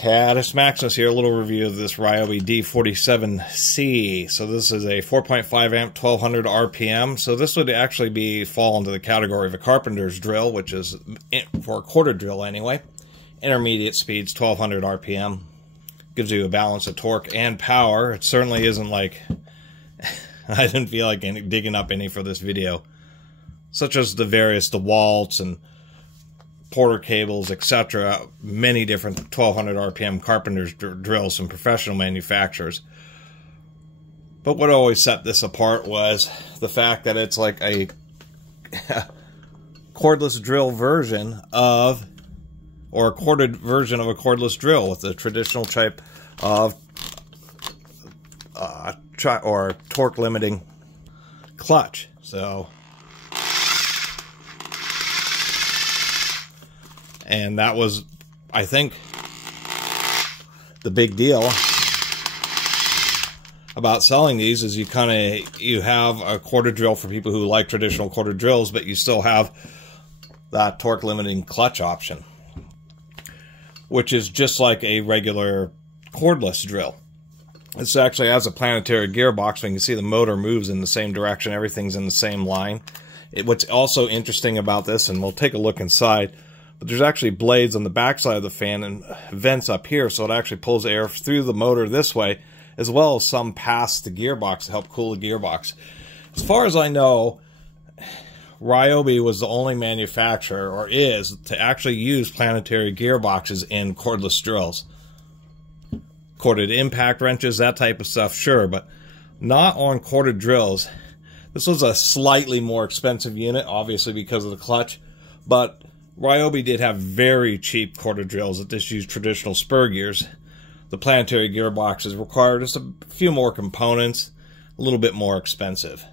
Catus Maximus here, a little review of this Ryobi D47C. So this is a 4.5 amp, 1200 RPM. So this would actually fall into the category of a carpenter's drill, which is, for a quarter drill anyway, intermediate speeds, 1200 RPM. Gives you a balance of torque and power. It certainly isn't like, I didn't feel like digging up any for this video, such as the DeWalt's and Porter cables, etc. Many different 1200 RPM carpenter's drills from professional manufacturers. But what always set this apart was the fact that it's like a cordless drill version of, or a corded version of a cordless drill with the traditional type of torque limiting clutch. So, and that was, I think, the big deal about selling these is you have a quarter drill for people who like traditional quarter drills, but you still have that torque limiting clutch option, which is just like a regular cordless drill. This actually has a Planetary gearbox, and you can see the motor moves in the same direction. Everything's in the same line. What's also interesting about this, and we'll take a look inside, but there's actually blades on the backside of the fan and vents up here, so it actually pulls air through the motor this way, as well as some past the gearbox to help cool the gearbox. As far as I know, Ryobi was the only manufacturer, or is, to actually use Planetary gearboxes in cordless drills. Corded impact wrenches, that type of stuff, sure, but not on corded drills. This was a slightly more expensive unit, obviously because of the clutch, but Ryobi did have very cheap quarter drills that just used traditional spur gears. The Planetary gearboxes require just a few more components, a little bit more expensive.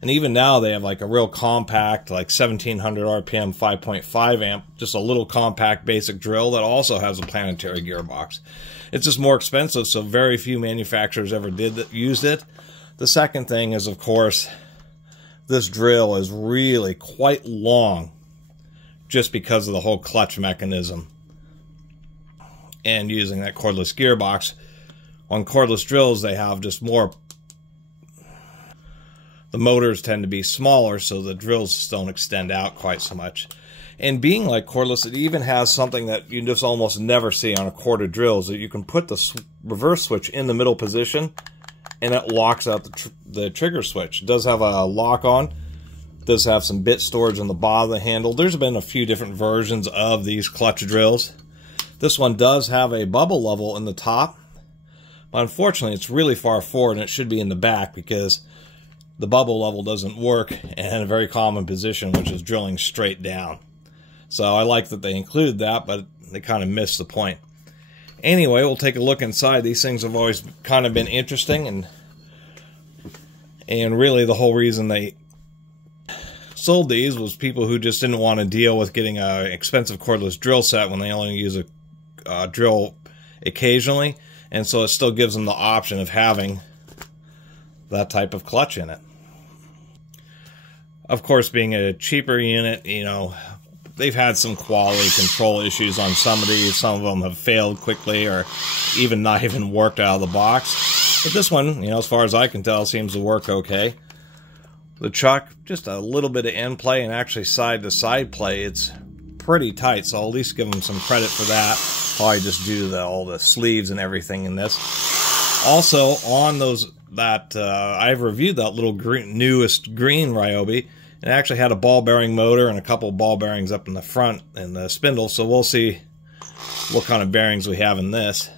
And even now they have like a real compact, like 1700 RPM, 5.5 amp, just a little compact basic drill that also has a Planetary gearbox. It's just more expensive, so very few manufacturers ever used it. The second thing is, of course, this drill is really quite long, just because of the whole clutch mechanism and using that cordless gearbox. On cordless drills, they have just more, the motors tend to be smaller, so the drills just don't extend out quite so much. And being like cordless, it even has something that you just almost never see on a corded drill, is that you can put the reverse switch in the middle position and it locks out the trigger switch. It does have a lock on. Does have some bit storage on the bottom of the handle. There's been a few different versions of these clutch drills. This one does have a bubble level in the top, but unfortunately it's really far forward and it should be in the back because the bubble level doesn't work in a very common position, which is drilling straight down. So I like that they included that, but they kind of missed the point. Anyway, we'll take a look inside. These things have always kind of been interesting, and really the whole reason they sold these was people who just didn't want to deal with getting an expensive cordless drill set when they only use a drill occasionally, and so it still gives them the option of having that type of clutch in it. Of course, being a cheaper unit, you know, they've had some quality control issues on some of these. Some of them have failed quickly or even not even worked out of the box. But this one, you know, as far as I can tell, seems to work okay. The chuck, just a little bit of end play, and actually side-to-side play, it's pretty tight, so I'll at least give them some credit for that. Probably just due to all the sleeves and everything in this. Also, on I've reviewed that little newest green Ryobi. It actually had a ball bearing motor and a couple of ball bearings up in the front and the spindle, so we'll see what kind of bearings we have in this.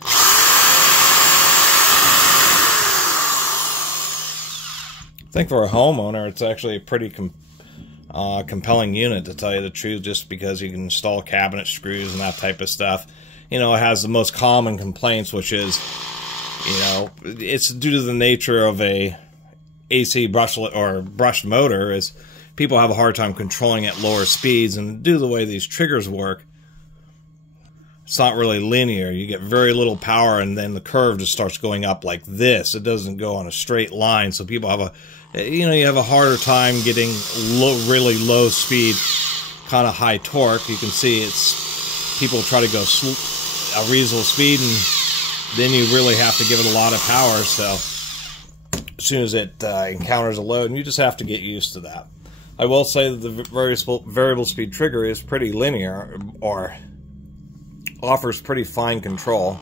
I think for a homeowner, it's actually a pretty compelling unit, to tell you the truth, just because you can install cabinet screws and that type of stuff. You know, it has the most common complaints, which is, you know, it's due to the nature of a AC brushed motor, is people have a hard time controlling at lower speeds, and due to the way these triggers work, it's not really linear. You get very little power, and then the curve just starts going up like this. It doesn't go on a straight line, so people have you have a harder time getting really low speed, kind of high torque. You can see people try to go a reasonable speed, and then you really have to give it a lot of power. So as soon as it encounters a load, and you just have to get used to that. I will say that the variable speed trigger is pretty linear, or offers pretty fine control.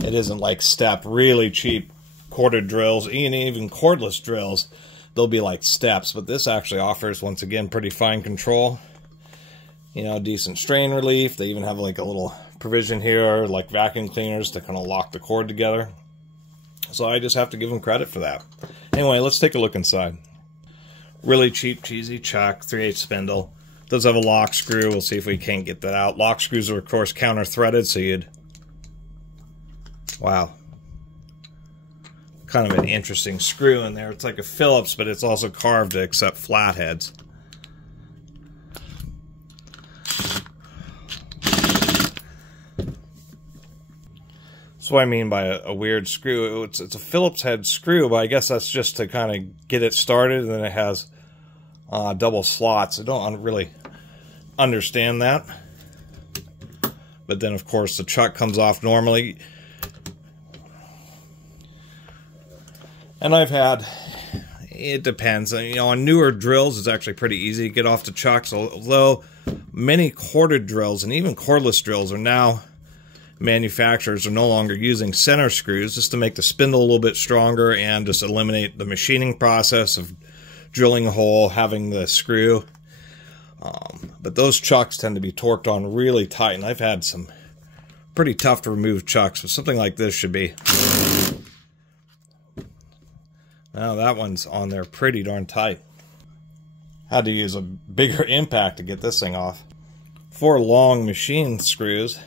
It isn't like step. Really cheap corded drills, and even cordless drills, they'll be like steps, but this actually offers, once again, pretty fine control. You know, decent strain relief. They even have like a little provision here, like vacuum cleaners, to kind of lock the cord together. So I just have to give them credit for that. Anyway, let's take a look inside. Really cheap, cheesy chuck, 3/8 spindle. Does have a lock screw. We'll see if we can't get that out. Lock screws are, of course, counter-threaded, so you'd... Wow. Kind of an interesting screw in there. It's like a Phillips, but it's also carved to accept flatheads. That's what I mean by a weird screw. It's a Phillips head screw, but I guess that's just to kind of get it started, and then it has double slots. I don't really understand that. But then, of course, the chuck comes off normally. And I've had, it depends, you know, on newer drills it's actually pretty easy to get off the chucks, although many corded drills and even cordless drills are now, manufacturers are no longer using center screws just to make the spindle a little bit stronger and just eliminate the machining process of drilling a hole, having the screw. But those chucks tend to be torqued on really tight, and I've had some pretty tough to remove chucks, but something like this should be... Now that one's on there pretty darn tight. Had to use a bigger impact to get this thing off. 4 long machine screws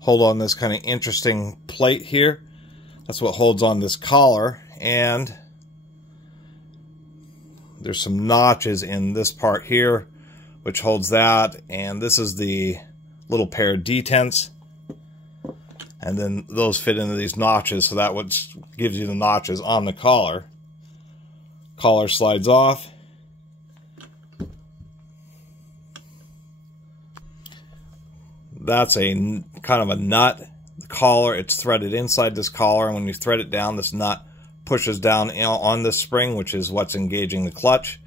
hold on this kind of interesting plate here. That's what holds on this collar, and there's some notches in this part here which holds that, and this is the little pair of detents. And then those fit into these notches, so that what gives you the notches on the collar. Collar slides off. That's a kind of a nut. The collar, it's threaded inside this collar, and when you thread it down, this nut pushes down on this spring, which is what's engaging the clutch.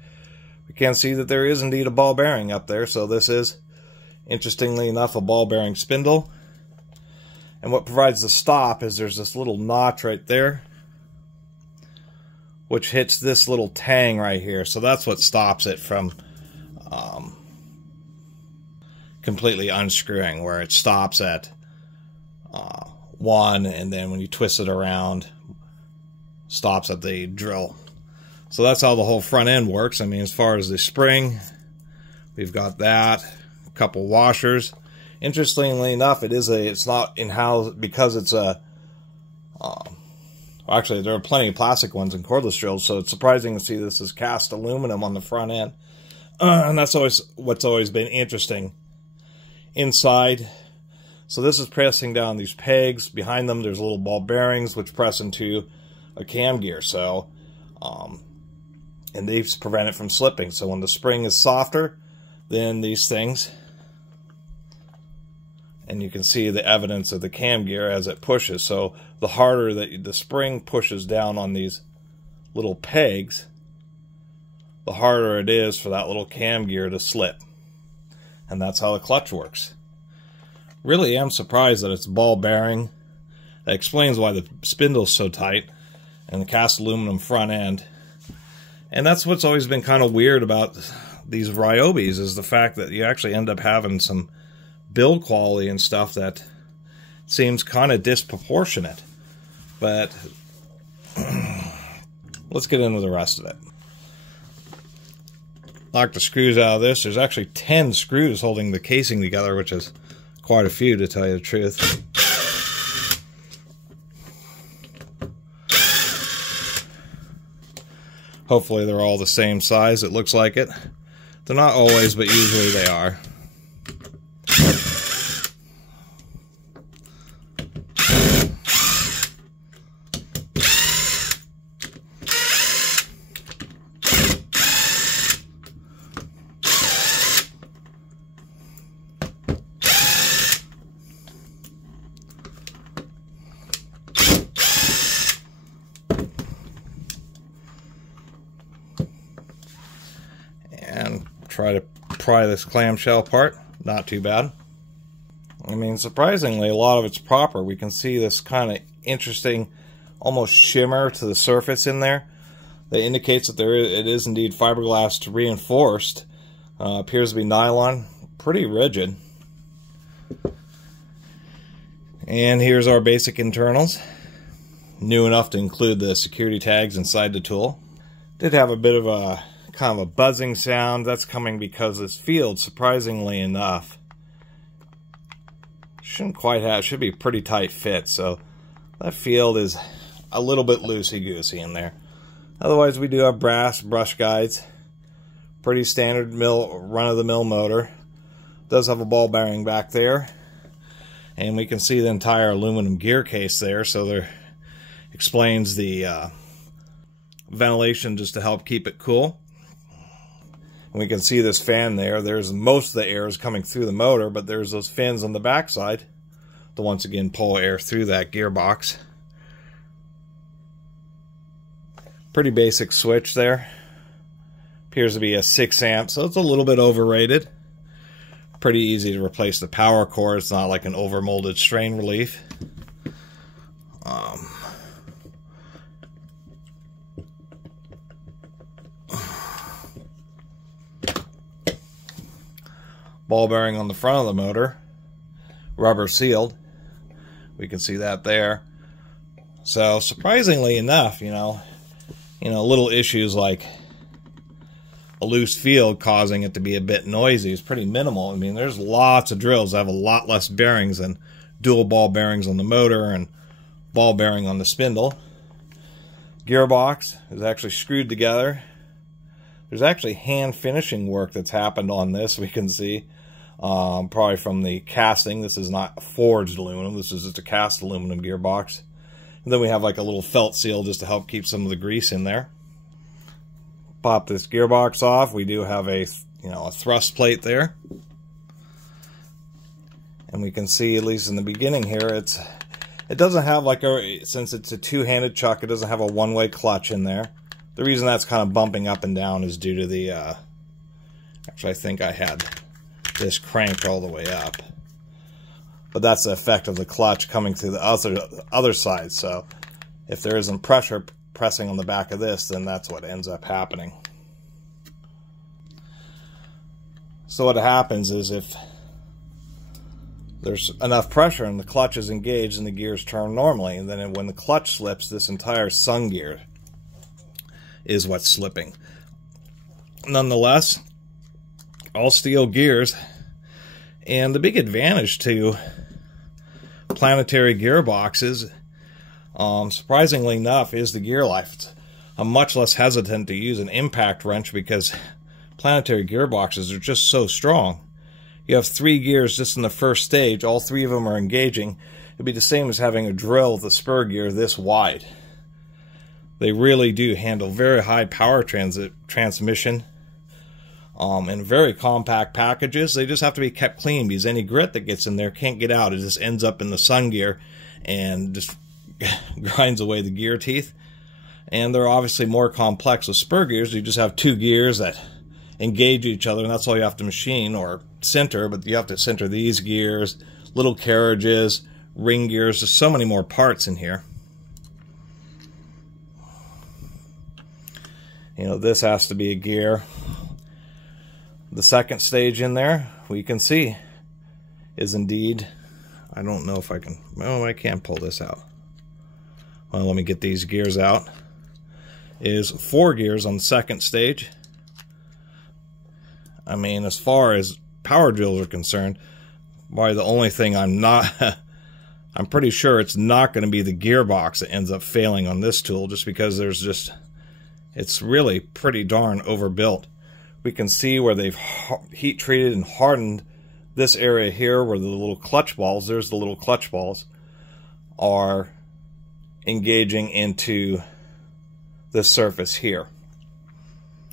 We can see that there is indeed a ball bearing up there, so this is, interestingly enough, a ball bearing spindle. And what provides the stop is there's this little notch right there, which hits this little tang right here. So that's what stops it from completely unscrewing, where it stops at 1, and then when you twist it around, stops at the drill. So that's how the whole front end works. I mean, as far as the spring, we've got that, a couple washers. Interestingly enough, it's not in-house because it's a, actually there are plenty of plastic ones in cordless drills, so it's surprising to see this is cast aluminum on the front end. And that's always what's always been interesting. Inside, so this is pressing down these pegs. Behind them there's little ball bearings which press into a cam gear, so and these prevent it from slipping. So when the spring is softer than these things, and you can see the evidence of the cam gear as it pushes. So the harder that the spring pushes down on these little pegs, the harder it is for that little cam gear to slip. And that's how the clutch works. Really am surprised that it's ball bearing. That explains why the spindle's so tight, and the cast aluminum front end. And that's what's always been kind of weird about these Ryobis, is the fact that you actually end up having some build quality and stuff that seems kind of disproportionate. But let's get into the rest of it. Knock the screws out of this. There's actually 10 screws holding the casing together, which is quite a few, to tell you the truth. Hopefully they're all the same size. It looks like it. They're not always, but usually they are. try to pry this clamshell apart. Not too bad. I mean, surprisingly, a lot of it's proper. We can see this kind of interesting, almost shimmer to the surface in there. That indicates that it is indeed fiberglass reinforced. Appears to be nylon, pretty rigid. And here's our basic internals. New enough to include the security tags inside the tool. Did have a bit of a kind of a buzzing sound. That's coming because this field, surprisingly enough, shouldn't quite have, should be a pretty tight fit, so that field is a little bit loosey-goosey in there. Otherwise, we do have brass brush guides. Pretty standard run-of-the-mill motor. Does have a ball bearing back there. And we can see the entire aluminum gear case there, so there explains the ventilation just to help keep it cool. And we can see this fan there. There's most of the air is coming through the motor, but there's those fins on the backside to once again pull air through that gearbox. Pretty basic switch there. Appears to be a 6 amp, so it's a little bit overrated. Pretty easy to replace the power cord. It's not like an overmolded strain relief. Ball bearing on the front of the motor, rubber sealed. We can see that there. So surprisingly enough, you know, little issues like a loose field causing it to be a bit noisy is pretty minimal. I mean, there's lots of drills that have a lot less bearings than dual ball bearings on the motor and ball bearing on the spindle. Gearbox is actually screwed together. There's actually hand finishing work that's happened on this, we can see. Probably from the casting. This is not forged aluminum. This is just a cast aluminum gearbox. And then we have like a little felt seal just to help keep some of the grease in there. Pop this gearbox off. We do have a thrust plate there. And we can see, at least in the beginning here, it doesn't have like since it's a two-handed chuck, it doesn't have a one-way clutch in there. The reason that's kind of bumping up and down is due to the, actually I think I had this cranked all the way up. But that's the effect of the clutch coming through the other side, so if there isn't pressure pressing on the back of this, then that's what ends up happening. So what happens is if there's enough pressure and the clutch is engaged and the gears turn normally, and then when the clutch slips, this entire sun gear is what's slipping. Nonetheless, all steel gears, and the big advantage to Planetary gearboxes, surprisingly enough, is the gear life. I'm much less hesitant to use an impact wrench because Planetary gearboxes are just so strong. You have 3 gears just in the first stage, all 3 of them are engaging. It'd be the same as having a drill with a spur gear this wide. They really do handle very high power transmission in very compact packages. They just have to be kept clean because any grit that gets in there can't get out. It just ends up in the sun gear and just grinds away the gear teeth. And they're obviously more complex with spur gears. You just have 2 gears that engage each other, and that's all you have to machine or center, but you have to center these gears, little carriages, ring gears. There's so many more parts in here. This has to be a gear. The second stage in there, we can see, is indeed, I don't know if I can, oh, I can't pull this out. Well, let me get these gears out. Is 4 gears on the second stage. I mean, as far as power drills are concerned, probably the only thing I'm pretty sure it's not going to be the gearbox that ends up failing on this tool, just because it's really pretty darn overbuilt. We can see where they've heat treated and hardened this area here where the little clutch balls, there's the little clutch balls, are engaging into this surface here.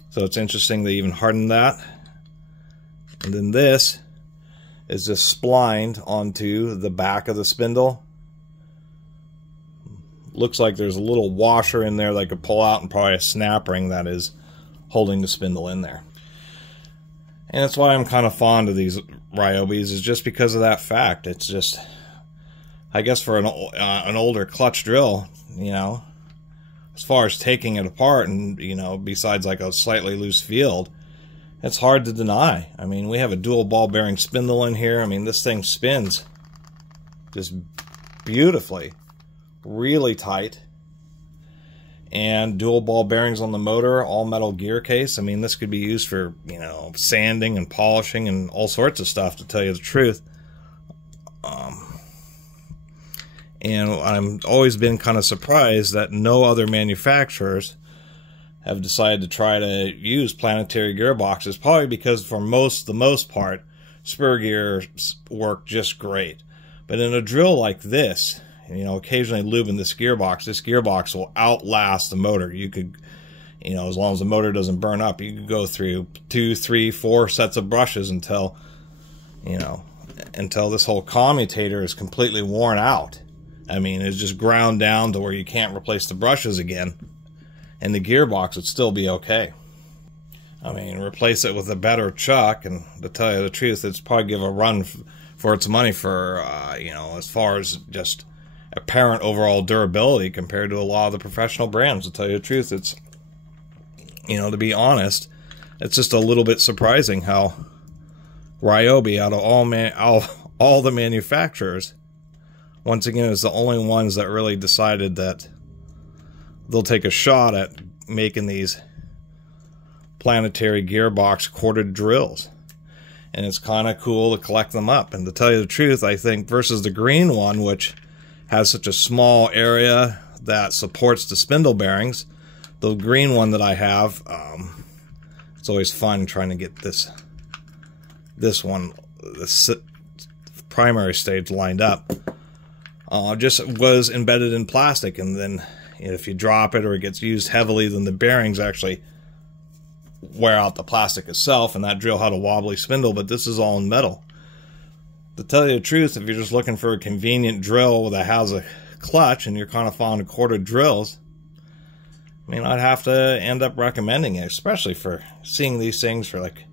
So it's interesting they even hardened that. And then this is just splined onto the back of the spindle. Looks like there's a little washer in there that I could pull out, and probably a snap ring that is holding the spindle in there. And that's why I'm kind of fond of these Ryobis, is just because of that fact. It's just, I guess for an older clutch drill, you know, as far as taking it apart and, you know, besides like a slightly loose field, it's hard to deny. I mean, we have a dual ball bearing spindle in here. I mean, this thing spins just beautifully, really tight. And dual ball bearings on the motor, all metal gear case. I mean, this could be used for, you know, sanding and polishing and all sorts of stuff, to tell you the truth. And I've always been kind of surprised that no other manufacturers have decided to try to use Planetary gearboxes, probably because for the most part, spur gears work just great. But in a drill like this, you know, occasionally lubing this gearbox will outlast the motor. You could, you know, as long as the motor doesn't burn up, you could go through 2, 3, 4 sets of brushes until, you know, until this whole commutator is completely worn out. I mean, it's just ground down to where you can't replace the brushes again, and the gearbox would still be okay. I mean, replace it with a better chuck, and to tell you the truth, it's probably give a run for its money for, you know, as far as just apparent overall durability compared to a lot of the professional brands. To tell you the truth, it's, you know, to be honest, it's just a little bit surprising how Ryobi, out of all the manufacturers, once again, is the only ones that really decided that they'll take a shot at making these Planetary gearbox corded drills. And it's kind of cool to collect them up. And to tell you the truth, I think versus the green one, which has such a small area that supports the spindle bearings, the green one that I have, it's always fun trying to get this primary stage lined up. Just was embedded in plastic, and then if you drop it or it gets used heavily, then the bearings actually wear out the plastic itself, and that drill had a wobbly spindle, but this is all in metal. To tell you the truth, if you're just looking for a convenient drill that has a clutch and you're kind of fond of corded drills, I mean, I'd have to end up recommending it, especially for seeing these things for like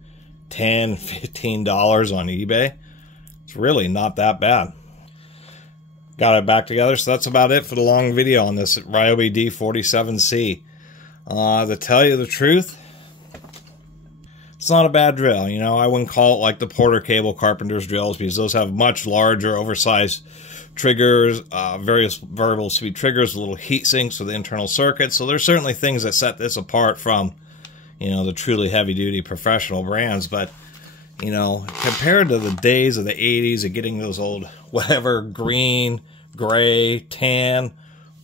$10, $15 on eBay. It's really not that bad. Got it back together, so that's about it for the long video on this Ryobi D47C. To tell you the truth, it's not a bad drill. You know, I wouldn't call it like the Porter Cable Carpenter's drills, because those have much larger, oversized triggers, various variable speed triggers, little heat sinks for the internal circuit. So there's certainly things that set this apart from, you know, the truly heavy-duty professional brands. But, you know, compared to the days of the 80s of getting those old, whatever, green, gray, tan,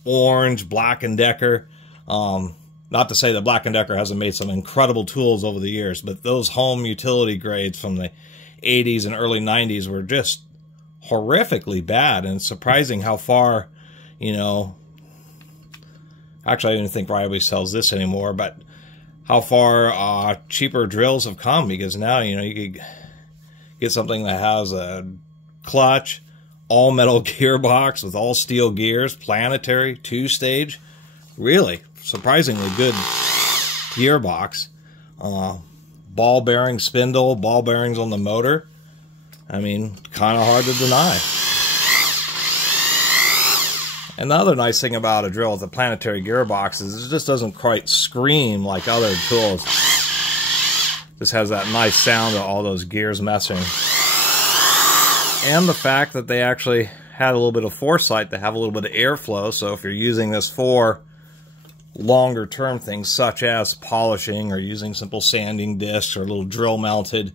orange, Black & Decker, not to say that Black & Decker hasn't made some incredible tools over the years, but those home utility grades from the 80s and early 90s were just horrifically bad. And it's surprising how far, you know, actually I don't even think Ryobi sells this anymore, but how far cheaper drills have come, because now, you know, you could get something that has a clutch, all metal gearbox with all steel gears, Planetary, 2-stage, really surprisingly good gearbox, ball bearing spindle, ball bearings on the motor. I mean, kind of hard to deny. And the other nice thing about a drill with a Planetary gearbox is it just doesn't quite scream like other tools. Just has that nice sound of all those gears messing. And the fact that they actually had a little bit of foresight to have a little bit of airflow, so if you're using this for longer term things such as polishing or using simple sanding discs or little drill mounted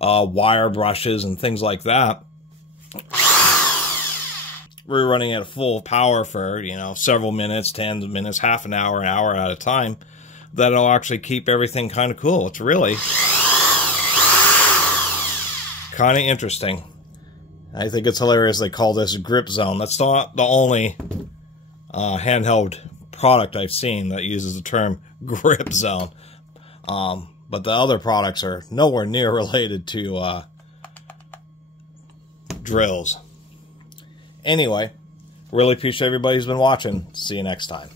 wire brushes and things like that, we're running at full power for, you know, several minutes, 10 minutes, half an hour at a time, that'll actually keep everything kind of cool. It's really kind of interesting. I think it's hilarious they call this grip zone. That's not the only handheld product I've seen that uses the term grip zone. But the other products are nowhere near related to drills. Anyway, really appreciate everybody who's been watching. See you next time.